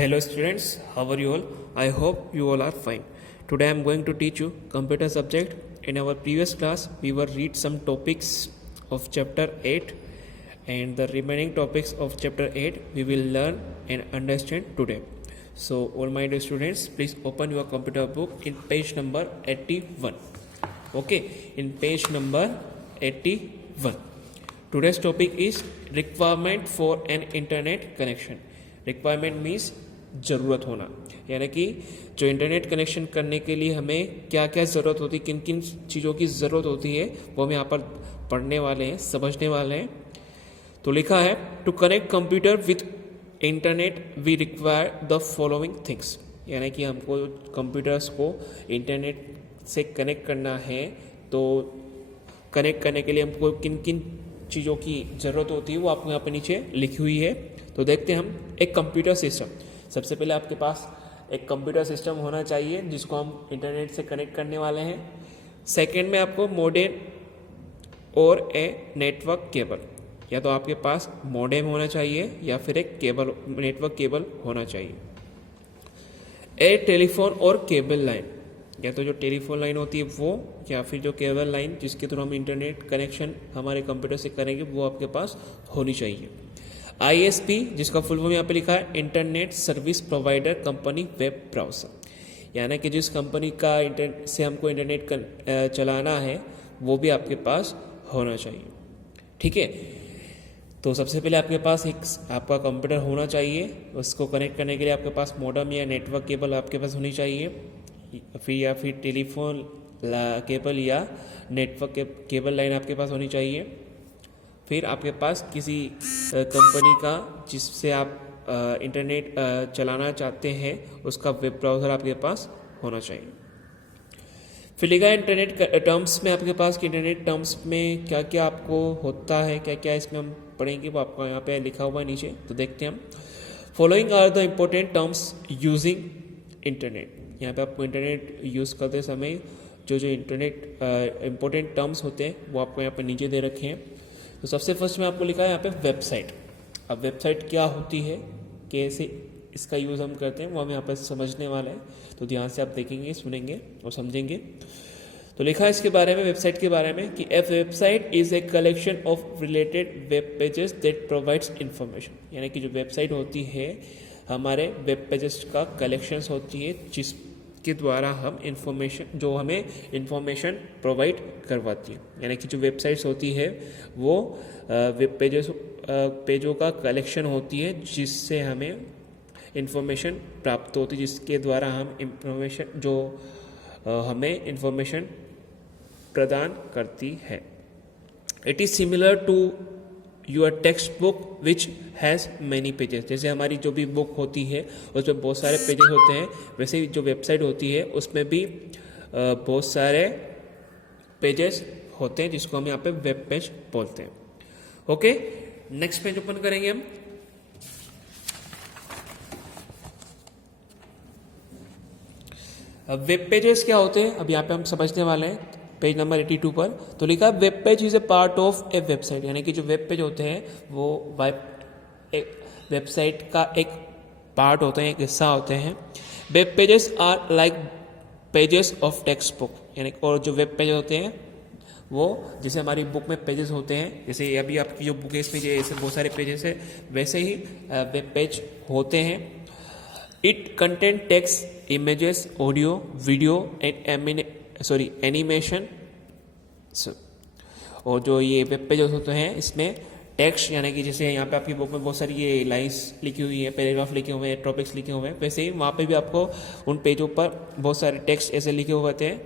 Hello students, how are you all? I hope you all are fine. Today I am going to teach you computer subject. In our previous class we were read some topics of chapter 8 and the remaining topics of chapter 8 we will learn and understand today. So all my dear students, please open your computer book in page number 81. Okay, in page number 81. Today's topic is requirement for an internet connection. Requirement means ज़रूरत होना, यानी कि जो internet connection करने के लिए हमें क्या क्या ज़रूरत होती है, किन किन चीज़ों की ज़रूरत होती है, वो हम यहाँ पर पढ़ने वाले हैं, समझने वाले हैं. तो लिखा है to connect computer with internet we require the following things, यानी कि हमको कंप्यूटर्स को इंटरनेट से कनेक्ट करना है. तो कनेक्ट करने के लिए हमको किन किन चीज़ों की ज़रूरत होती है वो आपको यहाँ पे नीचे लिखी हुई है. तो देखते हैं हम. एक कंप्यूटर सिस्टम, सबसे पहले आपके पास एक कंप्यूटर सिस्टम होना चाहिए जिसको हम इंटरनेट से कनेक्ट करने वाले हैं. सेकंड में आपको मॉडेम और ए नेटवर्क केबल, या तो आपके पास मॉडेम होना चाहिए या फिर एक केबल नेटवर्क केबल होना चाहिए. ए टेलीफोन और केबल लाइन, या तो जो टेलीफोन लाइन होती है वो, या फिर जो केबल लाइन जिसके थ्रू हम इंटरनेट कनेक्शन हमारे कंप्यूटर से करेंगे वो आपके पास होनी चाहिए. ISP, जिसका फुल फॉर्म यहाँ पे लिखा है internet service provider company web browser, यानी कि जिस कंपनी का इंटरनेट से हमको इंटरनेट चलाना है वो भी आपके पास होना चाहिए. ठीक है. तो सबसे पहले आपके पास एक आपका कंप्यूटर होना चाहिए. उसको कनेक्ट करने के लिए आपके पास मॉडेम या नेटवर्क केबल आपके पास होनी चाहिए, फिर टेलीफोन केबल या नेटवर्क केबल लाइन आपके पास होनी चाहिए. फिर आपके पास किसी कंपनी का जिससे आप इंटरनेट चलाना चाहते हैं उसका वेब ब्राउज़र आपके पास होना चाहिए. फिर लिखा है इंटरनेट टर्म्स में आपके पास कि इंटरनेट टर्म्स में क्या क्या आपको होता है, क्या क्या इसमें हम पढ़ेंगे वो आपको यहाँ पे लिखा हुआ है नीचे. तो देखते हैं हम. Following are the important terms using internet. यहाँ पे आपको इंटरनेट यूज़ करते समय जो जो इंटरनेट इम्पोर्टेंट टर्म्स होते हैं वो आपको यहाँ पे नीचे दे रखे हैं. तो सबसे फर्स्ट में आपको लिखा है यहाँ पे वेबसाइट. अब वेबसाइट क्या होती है, कैसे इसका यूज़ हम करते हैं वो हम यहाँ पे समझने वाले हैं. तो ध्यान से आप देखेंगे, सुनेंगे और समझेंगे. तो लिखा है इसके बारे में, वेबसाइट के बारे में, कि a website is a collection of related web pages that provides information, यानी कि जो वेबसाइट होती है हमारे वेब पेजेस का कलेक्शंस होती है जिसके द्वारा हम जो हमें इंफॉर्मेशन प्रोवाइड करवाती है. यानी कि जो वेबसाइट्स होती है वो वेब पेजों का कलेक्शन होती है जिससे हमें इंफॉर्मेशन प्राप्त होती है, जिसके द्वारा हम हमें इंफॉर्मेशन प्रदान करती है. It is similar to your textbook which has many pages. जैसे हमारी जो भी बुक होती है उसमें बहुत सारे पेजेस होते हैं, वैसे ही जो वेबसाइट होती है उसमें भी बहुत सारे पेजेस होते हैं जिसको हम यहाँ पे वेब पेज बोलते हैं. ओके, नेक्स्ट पेज ओपन करेंगे हम. अब वेब पेजेस क्या होते हैं अब यहाँ पे हम समझने वाले हैं. पेज नंबर 82 पर तो लिखा है web page is a part of A website, यानी कि जो वेब पेज होते हैं वो वेबसाइट का एक पार्ट होते हैं, एक हिस्सा होते हैं. Web pages are like pages of textbook, यानी और जो वेब पेज होते हैं वो जैसे हमारी बुक में पेजेस होते हैं, जैसे अभी आपकी जो बुक है इसमें जैसे बहुत सारे पेजेस है वैसे ही वेब पेज होते हैं. It content text, images, audio, video and animation. और जो ये वेब पेजेस होते हैं इसमें टेक्स्ट, यानी कि जैसे यहाँ पे आपकी बुक में बहुत सारी ये लाइंस लिखी हुई है, पैराग्राफ लिखे हुए हैं, टॉपिक्स लिखे हुए हैं, वैसे ही वहाँ पे भी आपको उन पेजों पर बहुत सारे टेक्स्ट ऐसे लिखे हुए होते हैं.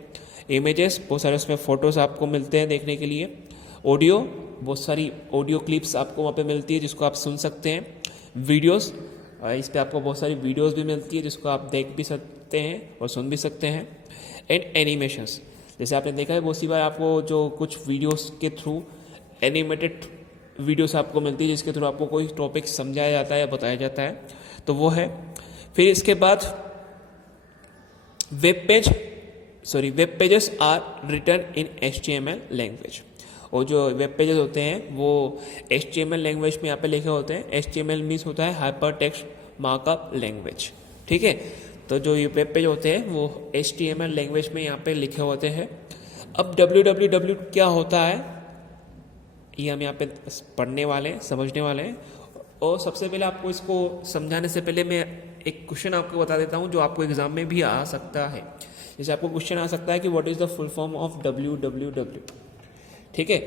इमेजेस, बहुत सारे उसमें फ़ोटोज़ आपको मिलते हैं देखने के लिए. ऑडियो, बहुत सारी ऑडियो क्लिप्स आपको वहाँ पे मिलती है जिसको आप सुन सकते हैं. वीडियोस, इस पर आपको बहुत सारी वीडियोस भी मिलती है जिसको आप देख भी सकते हैं और सुन भी सकते हैं. एंड एनिमेशंस, जैसे आपने देखा है बहुत सी बार आपको जो कुछ वीडियोस के थ्रू एनिमेटेड वीडियोस आपको मिलती है जिसके थ्रू आपको कोई टॉपिक समझाया जाता है या बताया जाता है, तो वो है. फिर इसके बाद web pages are written in HTML language. और जो वेब पेजेस होते हैं वो HTML लैंग्वेज में यहाँ पे लिखे होते हैं. HTML मीन्स होता है हाइपर टेक्स्ट मार्कअप लैंग्वेज। ठीक है, तो जो ये वेब पेज होते हैं वो HTML लैंग्वेज में यहाँ पे लिखे होते हैं। अब www क्या होता है ये हम यहाँ पे पढ़ने वाले हैं, समझने वाले हैं। और सबसे पहले आपको इसको समझाने से पहले मैं एक क्वेश्चन आपको बता देता हूँ जो आपको एग्जाम में भी आ सकता है। जैसे आपको क्वेश्चन आ सकता है कि what is the full form of www। ठीक है,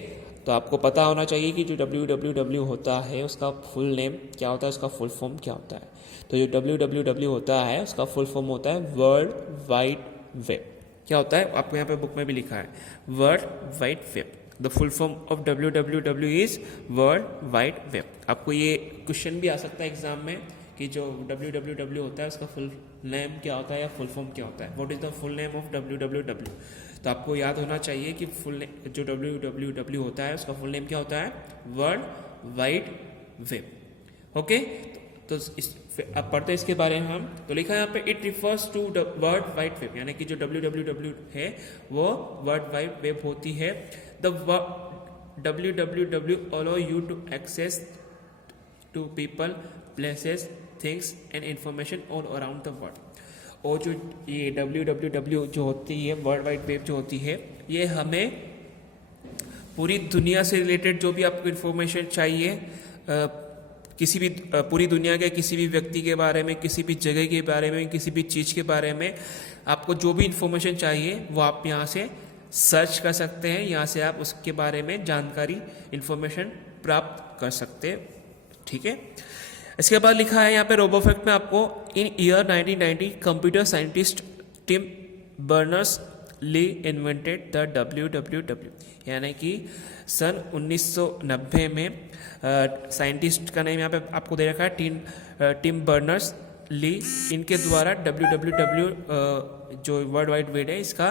तो आपको पता होना चाहिए कि जो www होता है उसका फुल नेम क्या होता है, उसका फुल फॉर्म क्या होता है। तो जो www होता है उसका फुल फॉर्म होता है वर्ल्ड वाइड वेब। क्या होता है आपको यहाँ पे बुक में भी लिखा है, world wide web. The full form of www is world wide web. आपको ये क्वेश्चन भी आ सकता है एग्जाम में कि जो www होता है उसका फुल नेम क्या होता है या फुल फॉर्म क्या होता है, what is the full name of www। तो आपको याद होना चाहिए कि फुल जो www होता है उसका फुल नेम क्या होता है, वर्ल्ड वाइड वेब। ओके, तो अब पढ़ते हैं इसके बारे में हम। तो लिखा है यहाँ पे it refers to the world wide web, यानी कि जो www है वो वर्ल्ड वाइड वेब होती है। The www allow you to access to people, places, things and information all around the world। और जो ये www जो होती है वर्ल्ड वाइड वेब जो होती है ये हमें पूरी दुनिया से रिलेटेड जो भी आपको इन्फॉर्मेशन चाहिए, किसी भी पूरी दुनिया के किसी भी व्यक्ति के बारे में, किसी भी जगह के बारे में, किसी भी चीज़ के बारे में आपको जो भी इन्फॉर्मेशन चाहिए वो आप यहाँ से सर्च कर सकते हैं। यहाँ से आप उसके बारे में जानकारी इन्फॉर्मेशन प्राप्त कर सकते हैं। ठीक है, इसके बाद लिखा है यहाँ पे रोबोफैक्ट में आपको in year 1990 computer scientist Tim Berners Lee invented the www, यानी कि सन 1990 में साइंटिस्ट का नेम यहाँ पे आपको दे रखा है टिम बर्नर्स ली। इनके द्वारा www जो वर्ल्ड वाइड वेब है इसका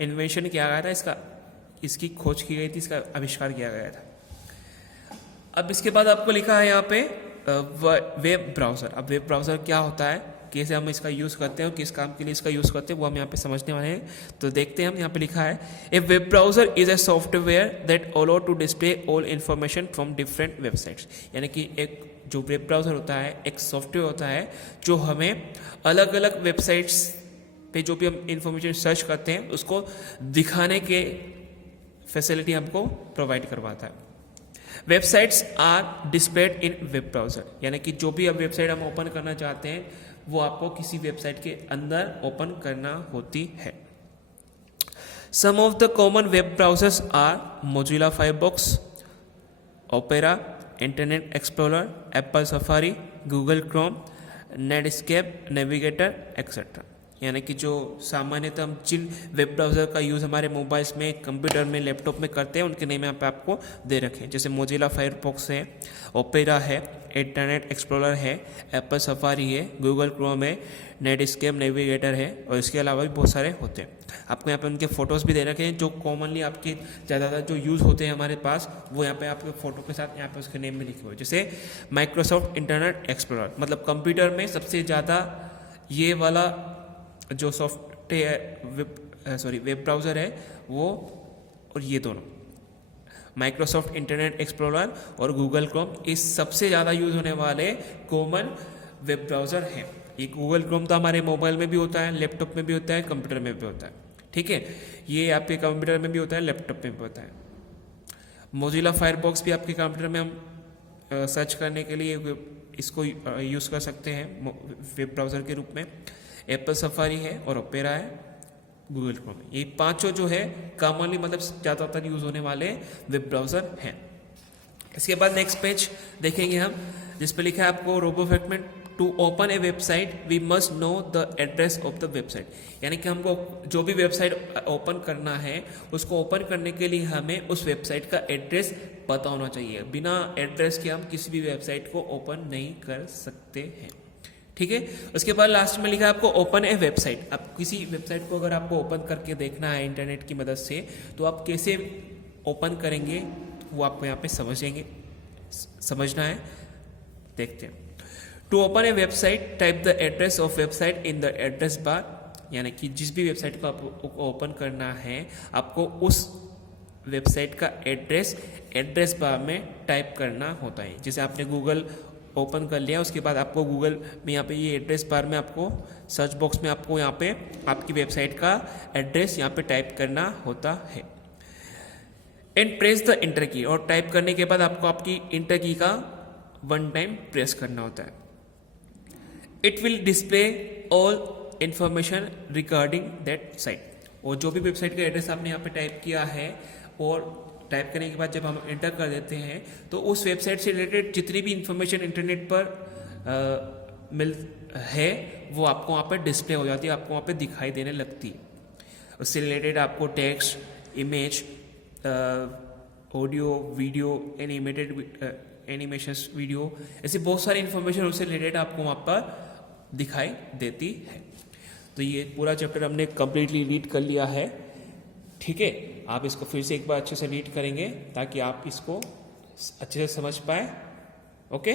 इन्वेंशन किया गया था, इसकी खोज की गई थी, इसका आविष्कार किया गया था। अब इसके बाद आपको लिखा है यहाँ पे वेब ब्राउज़र। अब वेब ब्राउज़र क्या होता है, कैसे हम इसका यूज़ करते हैं और किस काम के लिए इसका यूज़ करते हैं वो हम यहाँ पे समझने वाले हैं। तो देखते हैं हम, यहाँ पे लिखा है a web browser is a software that allow to display all information from different websites. यानी कि एक जो वेब ब्राउज़र होता है एक सॉफ्टवेयर होता है जो हमें अलग अलग वेबसाइट्स पे जो भी हम इंफॉर्मेशन सर्च करते हैं उसको दिखाने के फैसिलिटी हमको प्रोवाइड करवाता है। Websites are displayed in web browser, यानी कि जो भी अब वेबसाइट हम ओपन करना चाहते हैं वो आपको किसी वेबसाइट के अंदर ओपन करना होती है। Some of the common web browsers are Mozilla Firefox, Opera, Internet Explorer, Apple Safari, Google Chrome, Netscape, Navigator etcetera. यानी कि जो सामान्यतः हम जिन वेब ब्राउज़र का यूज़ हमारे मोबाइल्स में, कंप्यूटर में, लैपटॉप में करते हैं उनके नेम यहाँ पे आपको दे रखे हैं। जैसे मोजिला फायरफॉक्स है, ओपेरा है, इंटरनेट एक्सप्लोरर है, एप्पल सफारी है, गूगल क्रोम है, नेटस्केप, नेविगेटर है और इसके अलावा भी बहुत सारे होते हैं। आपको यहाँ पे उनके फ़ोटोज़ भी दे रखे हैं जो कॉमनली आपके ज़्यादातर जो यूज़ होते हैं हमारे पास, वो यहाँ पे आपके फ़ोटो के साथ यहाँ पे उसके नेम में लिखे हुए। जैसे माइक्रोसॉफ्ट इंटरनेट एक्सप्लोरर, मतलब कंप्यूटर में सबसे ज़्यादा ये वाला जो वेब ब्राउज़र है वो, और ये दोनों माइक्रोसॉफ्ट इंटरनेट एक्सप्लोरर और गूगल क्रोम इस सबसे ज़्यादा यूज़ होने वाले कॉमन वेब ब्राउज़र हैं। ये गूगल क्रोम तो हमारे मोबाइल में भी होता है, लैपटॉप में भी होता है, कंप्यूटर में भी होता है। ठीक है, ये आपके कंप्यूटर में भी होता है, लैपटॉप में भी होता है। मोजिला फायरफॉक्स भी आपके कंप्यूटर में हम सर्च करने के लिए इसको यूज़ कर सकते हैं वेब ब्राउज़र के रूप में। एप्पल सफारी है और ओपेरा है, गूगल क्रोम है। ये पांचों जो है कॉमनली मतलब ज़्यादातर यूज़ होने वाले वेब ब्राउज़र हैं। इसके बाद नेक्स्ट पेज देखेंगे हम, जिस पे लिखा है आपको रोबोफैक्ट में to open a website we must know the address of the website. यानी कि हमको जो भी वेबसाइट ओपन करना है उसको ओपन करने के लिए हमें उस वेबसाइट का एड्रेस पता होना चाहिए। बिना एड्रेस के हम किसी भी वेबसाइट को ओपन नहीं कर सकते हैं। ठीक है, उसके बाद लास्ट में लिखा है आपको ओपन ए वेबसाइट। अब किसी वेबसाइट को अगर आपको ओपन करके देखना है इंटरनेट की मदद से तो आप कैसे ओपन करेंगे वो आपको यहाँ पे समझना है। देखते हैं। To open a website type the address of website in the address bar, यानी कि जिस भी वेबसाइट को आपको ओपन करना है आपको उस वेबसाइट का एड्रेस बार में टाइप करना होता है। जैसे आपने गूगल ओपन कर लिया, उसके बाद आपको गूगल में यहाँ पे ये एड्रेस बार में आपको सर्च बॉक्स में आपको यहाँ पे आपकी वेबसाइट का एड्रेस यहाँ पे टाइप करना होता है एंड प्रेस द इंटर की, और टाइप करने के बाद आपको आपकी इंटर की का 1 टाइम प्रेस करना होता है. It will display all information regarding that site. और जो भी वेबसाइट का एड्रेस आपने यहाँ पे टाइप किया है और टाइप करने के बाद जब हम एंटर कर देते हैं तो उस वेबसाइट से रिलेटेड जितनी भी इंफॉर्मेशन इंटरनेट पर मिल है वो आपको वहाँ पर डिस्प्ले हो जाती है, आपको वहाँ पे दिखाई देने लगती है. उससे रिलेटेड आपको text, image, audio, video, animations video, ऐसी बहुत सारी इंफॉर्मेशन उससे रिलेटेड आपको वहाँ पर दिखाई देती है. तो ये पूरा चैप्टर हमने कम्प्लीटली रीड कर लिया है. ठीक है, आप इसको फिर से एक बार अच्छे से रीड करेंगे ताकि आप इसको अच्छे से समझ पाए. ओके.